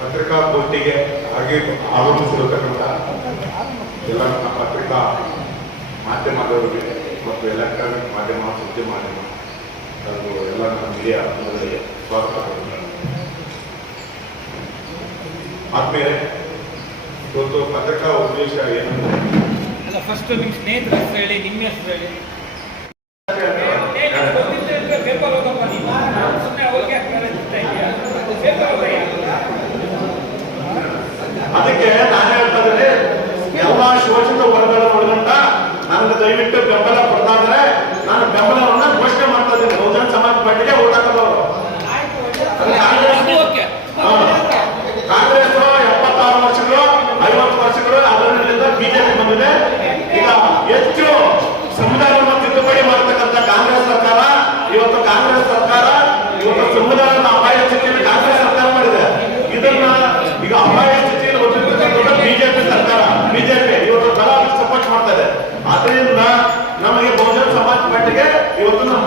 ಪತ್ರಿಕಾಗೋಷ್ಠಿಗೆ ಹಾಗೆ ಆಗಮಿಸಿರತಕ್ಕಂಥ ಎಲ್ಲ ನಮ್ಮ ಪತ್ರಿಕಾ ಮಾಧ್ಯಮದವರಿಗೆ ಮತ್ತು ಎಲೆಕ್ಟ್ರಾನಿಕ್ ಮಾಧ್ಯಮ ಸುದ್ದಿ ಮಾಧ್ಯಮ ಹಾಗೂ ಎಲ್ಲ ನಮ್ಮ ಮೀಡಿಯಾ ಬಂಧುಗಳಿಗೆ ಸ್ವಾಗತ. ಆದ್ಮೇಲೆ ಇವತ್ತು ಪತ್ರಿಕಾ ಉದ್ದೇಶ ಏನಂದ್ರೆ ಫಸ್ಟ್ ನಿಮ್ಮ ಸ್ನೇಹಿತರ ಹೆಸರು ಹೇಳಿ ನಿಮ್ಮ ಹೆಸರು ಹೇಳಿ. ದಯವಿಟ್ಟು ಬೆಂಬಲ ಕೊಡ್ತಾ ಇದ್ರೆ ನಾನು ಬೆಂಬಲವನ್ನ ಘೋಷಣೆ ಮಾಡ್ತಾ ಇದ್ದೀನಿ. ಬಹುಜನ ಸಮಾಜ ಪಾರ್ಟಿಗೆ ಓಟ್ ಹಾಕೋದವರು ಕಾಂಗ್ರೆಸ್ ಎಪ್ಪತ್ತಾರು ವರ್ಷಗಳು ಐವತ್ತು ವರ್ಷಗಳು ಅದರಿಂದ ಬಿಜೆಪಿ ಬಂದಿದೆ. ಈಗ ಹೆಚ್ಚು ಸಂವಿಧಾನವನ್ನು ತಿದ್ದುಪಡಿ ಮಾಡತಕ್ಕಂತ ಕಾಂಗ್ರೆಸ್ ಸರ್ಕಾರ ಇವತ್ತು ಕಾಂಗ್ರೆಸ್ ಸರ್ಕಾರ ಇವತ್ತು ಸಂವಿಧಾನದ ಅಪಾಯ ಕಾಂಗ್ರೆಸ್ ಸರ್ಕಾರ ಮಾಡಿದೆ. ಇದನ್ನ ಈಗ ನಮಗೆ ಬಹುಜನ ಸಮಾಜ ಪಾರ್ಟಿಗೆ ಇವತ್ತು ನಮ್ಮ